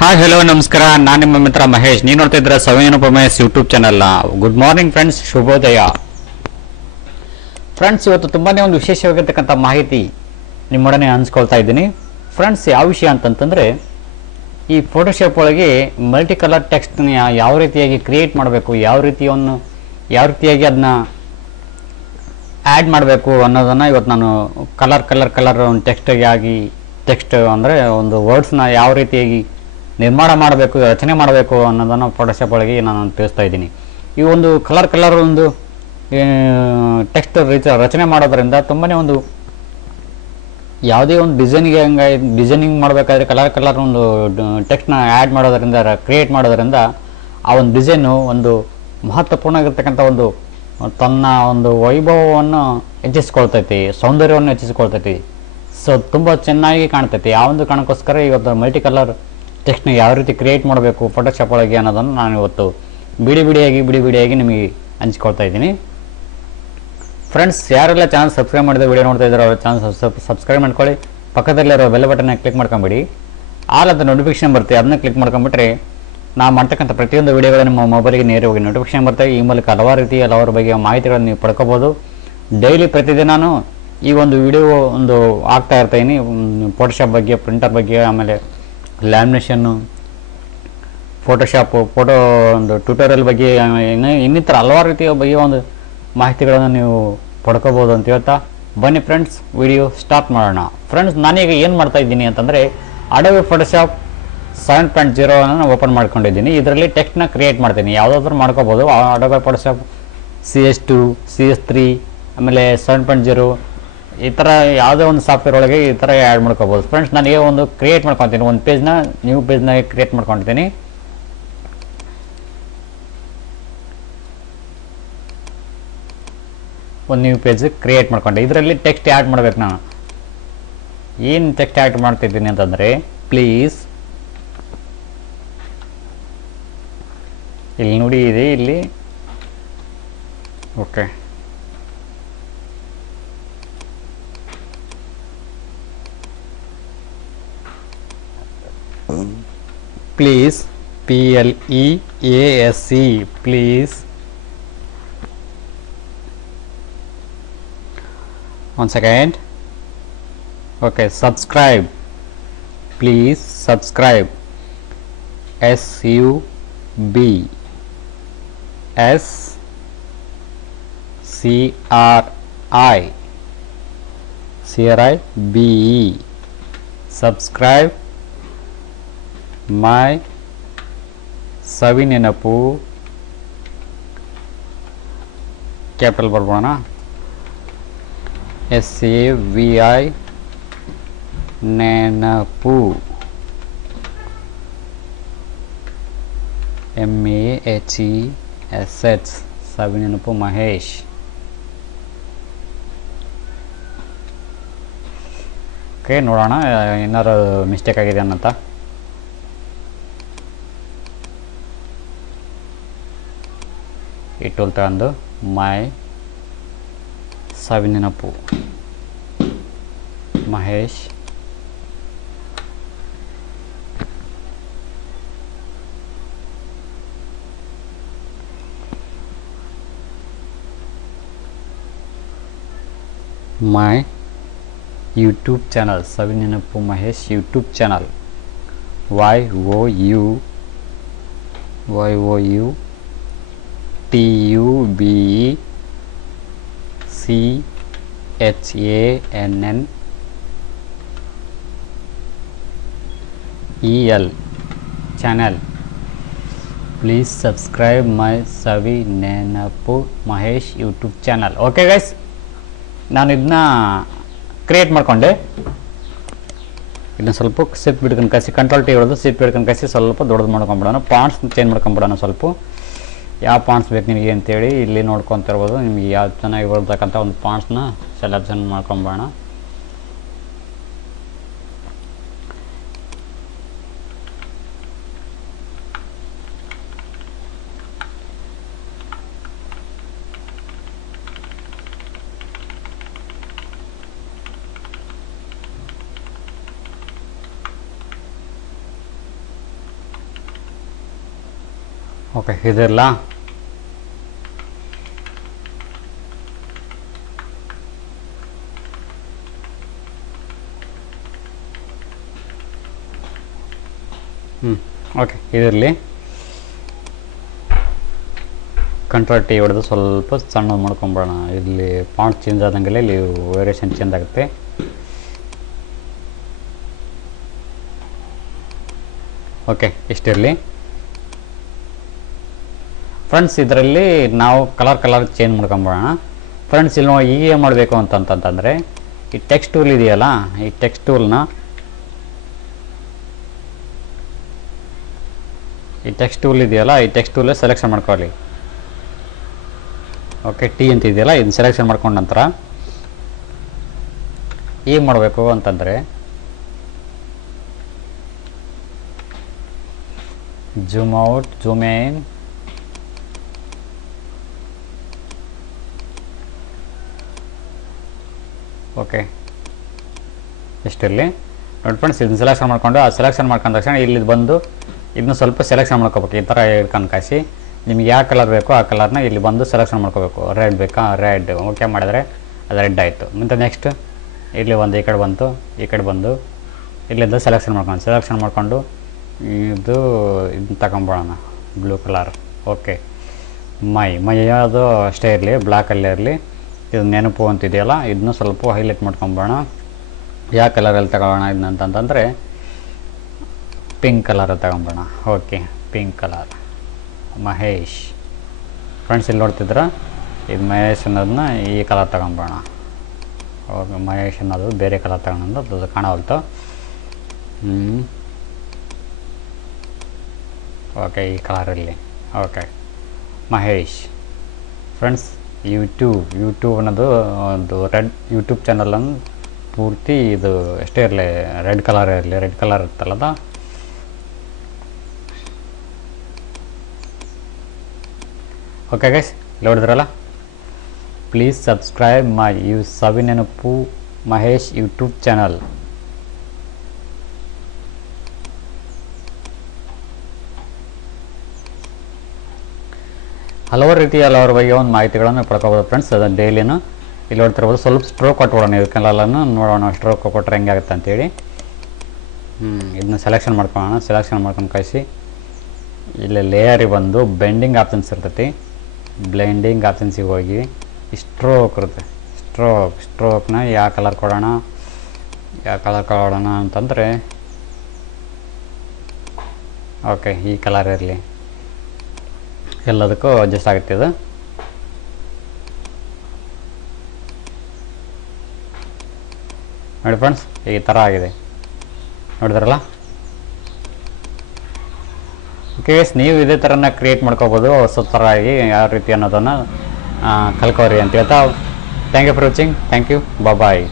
Hi hello ನಮಸ್ಕಾರ. ನಾನು ನಿಮ್ಮ ಮಿತ್ರ ಮಹೇಶ್. ನೀವು ನೋಡ್ತಾ ಇದ್ರೆ ಸವಿನೋಪಮೇಶ್ ಯೂಟ್ಯೂಬ್ ಚಾನಲ್ನ. ಗುಡ್ ಮಾರ್ನಿಂಗ್ ಫ್ರೆಂಡ್ಸ್, ಶುಭೋದಯ ಫ್ರೆಂಡ್ಸ್. ಇವತ್ತು ತುಂಬಾನೇ ಒಂದು ವಿಶೇಷವಾಗಿರ್ತಕ್ಕಂಥ ಮಾಹಿತಿ ನಿಮ್ಮೊಡನೆ ಹಂಚ್ಕೊಳ್ತಾ ಇದ್ದೀನಿ ಫ್ರೆಂಡ್ಸ್. ಯಾವ ವಿಷಯ ಅಂತಂತಂದರೆ, ಈ ಫೋಟೋಶಾಪ್ ಒಳಗೆ ಮಲ್ಟಿ ಕಲರ್ ಟೆಕ್ಸ್ಟ್ನ ಯಾವ ರೀತಿಯಾಗಿ ಕ್ರಿಯೇಟ್ ಮಾಡಬೇಕು, ಯಾವ ರೀತಿಯಾಗಿ ಅದನ್ನ ಆ್ಯಡ್ ಮಾಡಬೇಕು ಅನ್ನೋದನ್ನು ಇವತ್ತು ನಾನು ಕಲರ್ ಒಂದು ಟೆಕ್ಸ್ಟ್ ಅಂದರೆ ಒಂದು ವರ್ಡ್ಸ್ನ ಯಾವ ರೀತಿಯಾಗಿ ನಿರ್ಮಾಣ ಮಾಡಬೇಕು, ರಚನೆ ಮಾಡಬೇಕು ಅನ್ನೋದನ್ನು ಫೋಟೋಶಾಪ್ ಒಳಗೆ ನಾನು ತಿಳಿಸ್ತಾ ಇದ್ದೀನಿ. ಈ ಒಂದು ಕಲರ್ ಒಂದು ಟೆಕ್ಸ್ಟ್ ರಚನೆ ಮಾಡೋದ್ರಿಂದ ತುಂಬಾ ಒಂದು ಯಾವುದೇ ಒಂದು ಡಿಸೈನಿಂಗ್ ಮಾಡಬೇಕಾದ್ರೆ ಕಲರ್ ಒಂದು ಟೆಕ್ಸ್ಟ್ನ ಆ್ಯಡ್ ಮಾಡೋದರಿಂದ, ಕ್ರಿಯೇಟ್ ಮಾಡೋದರಿಂದ ಆ ಒಂದು ಡಿಸೈನು ಒಂದು ಮಹತ್ವಪೂರ್ಣ ಒಂದು ತನ್ನ ಒಂದು ವೈಭವವನ್ನು ಹೆಚ್ಚಿಸ್ಕೊಳ್ತೈತಿ, ಸೌಂದರ್ಯವನ್ನು ಹೆಚ್ಚಿಸ್ಕೊಳ್ತೈತಿ. ಸೊ ತುಂಬ ಚೆನ್ನಾಗಿ ಕಾಣ್ತೈತಿ. ಆ ಒಂದು ಕಾರಣಕ್ಕೋಸ್ಕರ ಇವತ್ತು ಮಲ್ಟಿ ಕಲರ್ ಟೆಕ್ಸ್ಟ್ನ ಯಾವ ರೀತಿ ಕ್ರಿಯೇಟ್ ಮಾಡಬೇಕು ಫೋಟೋಶಾಪ್ ಒಳಗೆ ಅನ್ನೋದನ್ನು ನಾನು ಇವತ್ತು ಬಿಡಿ ನಿಮಗೆ ಹಂಚ್ಕೊಳ್ತಾ ಇದ್ದೀನಿ ಫ್ರೆಂಡ್ಸ್. ಯಾರೆಲ್ಲ ಚಾನಲ್ ಸಬ್ಸ್ಕ್ರೈಬ್ ಮಾಡಿದ ವಿಡಿಯೋ ನೋಡ್ತಾ ಇದ್ದಾರೆ ಅವರ ಚಾನಲ್ ಸಬ್ಸ್ಕ್ರೈಬ್ ಮಾಡ್ಕೊಳ್ಳಿ. ಪಕ್ಕದಲ್ಲಿರೋ ಬೆಲ್ ಬಟನ್ನ ಕ್ಲಿಕ್ ಮಾಡ್ಕೊಂಬಿಡಿ. ಆಲ್ ಅಂತ ನೋಟಿಫಿಕೇಶನ್ ಬರುತ್ತೆ, ಅದನ್ನ ಕ್ಲಿಕ್ ಮಾಡ್ಕೊಂಬಿಟ್ರೆ ನಾವು ಮಾಡ್ತಕ್ಕಂಥ ಪ್ರತಿಯೊಂದು ವಿಡಿಯೋಗಳು ನಿಮ್ಮ ಮೊಬೈಲ್ಗೆ ನೇರವಾಗಿ ನೋಟಿಫಿಕೇಶನ್ ಬರ್ತವೆ. ಈ ಮೂಲಕ ಹಲವಾರು ಬಗೆಯ ಮಾಹಿತಿಗಳನ್ನು ನೀವು ಪಡ್ಕೋಬೋದು. ಡೈಲಿ ಪ್ರತಿದಿನಾನು ಈ ಒಂದು ವಿಡಿಯೋ ಒಂದು ಆಗ್ತಾ ಇರ್ತೀನಿ ಫೋಟೋಶಾಪ್ ಬಗ್ಗೆ, ಪ್ರಿಂಟರ್ ಬಗ್ಗೆ, ಆಮೇಲೆ ಲ್ಯಾಮಿನೇಷನ್ನು, ಫೋಟೋ ಒಂದು ಟ್ಯೂಟೋರಿಯಲ್ ಬಗ್ಗೆ, ಇನ್ನಿತರ ಹಲವಾರು ರೀತಿಯ ಬಗ್ಗೆ ಒಂದು ಮಾಹಿತಿಗಳನ್ನು ನೀವು ಪಡ್ಕೋಬೋದು ಅಂತ ಹೇಳ್ತಾ ಬನ್ನಿ ಫ್ರೆಂಡ್ಸ್, ವಿಡಿಯೋ ಸ್ಟಾರ್ಟ್ ಮಾಡೋಣ. ಫ್ರೆಂಡ್ಸ್, ನಾನೀಗ ಏನು ಮಾಡ್ತಾ ಇದ್ದೀನಿ ಅಂತಂದರೆ, ಅಡೋಬಿ ಫೋಟೋಶಾಪ್ 7.0 ನಾನು ಓಪನ್ ಮಾಡ್ಕೊಂಡಿದ್ದೀನಿ. ಇದರಲ್ಲಿ ಟೆಕ್ಸ್ಟ್ನ ಕ್ರಿಯೇಟ್ ಮಾಡ್ತೀನಿ. ಯಾವುದಾದ್ರೂ ಮಾಡ್ಕೋಬೋದು. ಅಡೋಬಿ ಫೋಟೋಶಾಪ್ CS2, CS3, ಆಮೇಲೆ 7.0 ಈ ಥರ ಯಾವುದೇ ಒಂದು ಸಾಫ್ಟ್ವೇರ್ ಒಳಗೆ ಈ ಥರ ಆ್ಯಡ್ ಮಾಡ್ಕೋಬೋದು ಫ್ರೆಂಡ್ಸ್. ನನಗೆ ಒಂದು ಕ್ರಿಯೇಟ್ ಮಾಡ್ಕೊತೀನಿ, ಒಂದು ಪೇಜ್ನ ನ್ಯೂ ಪೇಜ್ನಾಗೆ ಕ್ರಿಯೇಟ್ ಮಾಡ್ಕೊತೀನಿ. ಒಂದು ನ್ಯೂ ಪೇಜ್ ಕ್ರಿಯೇಟ್ ಮಾಡ್ಕೊಂಡೆ. ಇದರಲ್ಲಿ ಟೆಕ್ಸ್ಟ್ ಆ್ಯಡ್ ಮಾಡ್ಬೇಕು. ನಾನು ಏನು ಟೆಕ್ಸ್ಟ್ ಆ್ಯಡ್ ಮಾಡ್ತಿದ್ದೀನಿ ಅಂತಂದರೆ, ಪ್ಲೀಸ್ ಇಲ್ಲಿ ನೋಡಿ, ಇದೆ ಇಲ್ಲಿ. Okay, please, PLEASE, please. One second. Okay, subscribe. Please subscribe. SUBSCRIBE. Subscribe my SAVI ನೆನಪು. ಕ್ಯಾಪಿಟಲ್ ಬರ್ಬೋಣ. SAVI ನೆನಪು, MAHESH, SAVI ನೆನಪು ಮಹೇಶ್. ಓಕೆ, ನೋಡೋಣ ಏನಾರು ಮಿಸ್ಟೇಕ್ ಆಗಿದೆ ಅನ್ನಂತ. ಈ ಟೂಲ್ ತಗೊಂಡು ಮೈ SAVI ನೆನಪು Mahesh. My YouTube channel SAVI ನೆನಪು Mahesh YouTube channel. YOUTUBECHANNEL channel. Please subscribe my SAVI ನೆನಪು Mahesh YouTube channel. Okay guys, ನಾನು ಇದನ್ನ ಕ್ರಿಯೇಟ್ ಮಾಡಿಕೊಂಡೆ. ಇದನ್ನ ಸ್ವಲ್ಪ ಸಿಪ್ ಬಿಡ್ಕೊಂಡು ಕಸಿ, ಕಂಟ್ರೋಲ್ ಟಿ ಹೊಡೆದು ಸಿಪ್ ಬಿಡ್ಕೊಂಡು ಕಸಿ ಸ್ವಲ್ಪ ದೊಡ್ಡದು ಮಾಡ್ಕೊಂಬಿಡೋಣ. Pants change ಮಾಡ್ಕೊಂಬಿಡೋಣ. ಸ್ವಲ್ಪ ಯಾವ ಪಾಂಟ್ಸ್ ಬೇಕು ನಿಮಗೆ ಅಂತೇಳಿ ಇಲ್ಲಿ ನೋಡ್ಕೊತಿರ್ಬೋದು. ನಿಮಗೆ ಯಾವ್ದು ಚೆನ್ನಾಗಿ ಬರ್ತಕ್ಕಂಥ ಒಂದು ಪಾಂಟ್ಸ್ನ ಸೆಲೆಕ್ಷನ್ ಮಾಡ್ಕೊಂಬಿಡೋಣ. ಓಕೆ ಇದೆಲ್ಲ ಓಕೆ ಇದರಲ್ಲಿ ಕಂಟ್ರೋಲ್ ಟಿ ಹೊಡೆದು ಸ್ವಲ್ಪ ಸಣ್ಣ ಮಾಡ್ಕೊಂಬಿಡೋಣ. ಇಲ್ಲಿ ಫಾಂಟ್ ಚೇಂಜ್ ಆದಂಗೆಲ್ಲ ಇಲ್ಲಿ ವೇರಿಯೇಷನ್ ಚೇಂಜ್ ಆಗುತ್ತೆ. ಓಕೆ ಇಷ್ಟಿರಲಿ ಫ್ರೆಂಡ್ಸ್. ಇದರಲ್ಲಿ ನಾವು ಕಲರ್ ಚೇಂಜ್ ಮಾಡ್ಕೊಂಬಿಡೋಣ ಫ್ರೆಂಡ್ಸ್. ಇಲ್ಲಿ ನಾವು ಈಗ ಏನು ಮಾಡಬೇಕು ಅಂತಂತಂದರೆ ಈ ಟೆಕ್ಸ್ಟ್ ಟೂಲ್ ಇದೆಯಲ್ಲ, ಈ ಟೆಕ್ಸ್ಟ್ ಟೂಲ್ ಸೆಲೆಕ್ಷನ್ ಮಾಡ್ಕೊಳ್ಳಿ. ಓಕೆ ಟಿ ಅಂತ ಇದೆಯಲ್ಲ, ಇದನ್ನ ಸೆಲೆಕ್ಷನ್ ಮಾಡ್ಕೊಂಡ ನಂತರ ಏನು ಮಾಡಬೇಕು ಅಂತಂದರೆ zoom out, zoom in, okay ಎಷ್ಟಿರಲಿ ನೋಡಿ ಫ್ರೆಂಡ್ಸ್. ಇದನ್ನ ಸೆಲೆಕ್ಷನ್ ಮಾಡ್ಕೊಂಡು ಆ ಸೆಲೆಕ್ಷನ್ ಮಾಡ್ಕೊಂಡ ತಕ್ಷಣ ಇಲ್ಲಿ ಬಂದು ಇದನ್ನ ಸ್ವಲ್ಪ ಸೆಲೆಕ್ಷನ್ ಮಾಡ್ಕೋಬೇಕು. ಈ ಥರ ಹಿಡ್ಕೊಂಡು ಕಾಯಿಸಿ ನಿಮ್ಗೆ ಯಾವ ಕಲರ್ ಬೇಕೋ ಆ ಕಲರ್ನ ಇಲ್ಲಿ ಬಂದು ಸೆಲೆಕ್ಷನ್ ಮಾಡ್ಕೋಬೇಕು. ರೆಡ್ ಬೇಕಾ, ರೆಡ್ ಓಕೆ ಮಾಡಿದ್ರೆ ಅದು ರೆಡ್ ಆಯಿತು. ಮತ್ತು ನೆಕ್ಸ್ಟ್ ಇಲ್ಲಿ ಒಂದು ಈ ಕಡೆ ಬಂತು, ಈ ಕಡೆ ಬಂದು ಇಲ್ಲಿಂದ ಸೆಲೆಕ್ಷನ್ ಮಾಡ್ಕೊಂಡು ಇದನ್ನ ತಗೊಂಬೋಣ ಬ್ಲೂ ಕಲರ್. ಓಕೆ ಮೈ ಅದು ಅಷ್ಟೇ ಇರಲಿ, ಬ್ಲ್ಯಾಕಲ್ಲೇ ಇರಲಿ. ಇದು ನೆನಪು ಅಂತಿದೆಯಲ್ಲ, ಇದನ್ನು ಸ್ವಲ್ಪ ಹೈಲೈಟ್ ಮಾಡ್ಕೊಂಬೋಣ. ಯಾವ ಕಲರಲ್ಲಿ ತಗೊಳ್ಳೋಣ ಇದನ್ನ ಅಂತಂತಂದರೆ ಪಿಂಕ್ ಕಲರಲ್ಲಿ ತಗೊಂಬೋಣ. Okay pink colour Mahesh. Friends ಇಲ್ಲಿ ನೋಡ್ತಿದ್ರೆ ಇದು ಮಹೇಶ್ ಅನ್ನೋದನ್ನ ಈ ಕಲರ್ ತಗೊಂಬೋಣ. ಓಕೆ ಮಹೇಶ್ ಅನ್ನೋದು ಬೇರೆ ಕಲರ್ ತಗೊಂಡು ಅದು ಕಾಣವಲ್ತು. ಓಕೆ ಈ ಕಲರಲ್ಲಿ ಓಕೆ ಮಹೇಶ್. ಫ್ರೆಂಡ್ಸ್ ಯೂಟ್ಯೂಬ್ ಅನ್ನೋದು ಒಂದು ಯೂಟ್ಯೂಬ್ ಚಾನಲನ್ನು ಪೂರ್ತಿ ಇದು ಎಷ್ಟೇ ಇರಲಿ ರೆಡ್ ಕಲರ್ ಇರುತ್ತಲ್ಲ ಅದು. ಓಕೆ ಗೈಸ್ ನೋಡಿದ್ರಲ್ಲ, ಪ್ಲೀಸ್ ಸಬ್ಸ್ಕ್ರೈಬ್ ಮೈ SAVI ನೆನಪು ಮಹೇಶ್ ಯೂಟ್ಯೂಬ್ ಚಾನಲ್. ಹಲವಾರು ಬಗ್ಗೆ ಒಂದು ಮಾಹಿತಿಗಳನ್ನು ಪಡ್ಕೋಬೋದು ಫ್ರೆಂಡ್ಸ್. ಅದನ್ನು ಡೈಲಿನೂ ಇಲ್ಲಿ ನೋಡ್ತಿರ್ಬೋದು. ಸ್ವಲ್ಪ ಸ್ಟ್ರೋಕ್ ಕೊಟ್ಬಿಡೋಣ ಇದಕ್ಕೆಲ್ಲನೂ, ನೋಡೋಣ ಸ್ಟ್ರೋಕ್ ಕೊಟ್ಟರೆ ಹೆಂಗೆ ಆಗುತ್ತೆ ಅಂತೇಳಿ. ಇದನ್ನ ಸೆಲೆಕ್ಷನ್ ಮಾಡ್ಕೊಂಡು ಕಳಿಸಿ ಇಲ್ಲಿ ಲೇಯರಿಗೆ ಬಂದು ಬೆಂಡಿಂಗ್ ಆಪ್ಷನ್ಸ್ ಇರ್ತೈತಿ. ಬ್ಲೆಂಡಿಂಗ್ ಆಪ್ಷನ್ಸಿಗೆ ಹೋಗಿ ಸ್ಟ್ರೋಕ್ ಇರುತ್ತೆ. ಸ್ಟ್ರೋಕ್ನ ಯಾವ ಕಲರ್ ಕೊಡೋಣ ಅಂತಂದರೆ ಓಕೆ ಈ ಕಲರ್ ಇರಲಿ. ಎಲ್ಲದಕ್ಕೂ ಅಡ್ಜಸ್ಟ್ ಆಗುತ್ತೆ ಇದು. ನೋಡಿ ಫ್ರೆಂಡ್ಸ್ ಈ ಥರ ಆಗಿದೆ, ನೋಡಿದ್ರಲ್ಲ. ಓಕೆ ನೀವು ಇದೇ ಥರನ ಕ್ರಿಯೇಟ್ ಮಾಡ್ಕೋಬೋದು ಹೊಸ ಥರ ಆಗಿ ಯಾವ ರೀತಿ ಅನ್ನೋದನ್ನು ಕಲ್ಕೋರಿ ಅಂತ ಹೇಳ್ತಾ thank you for watching. Thank you, bye.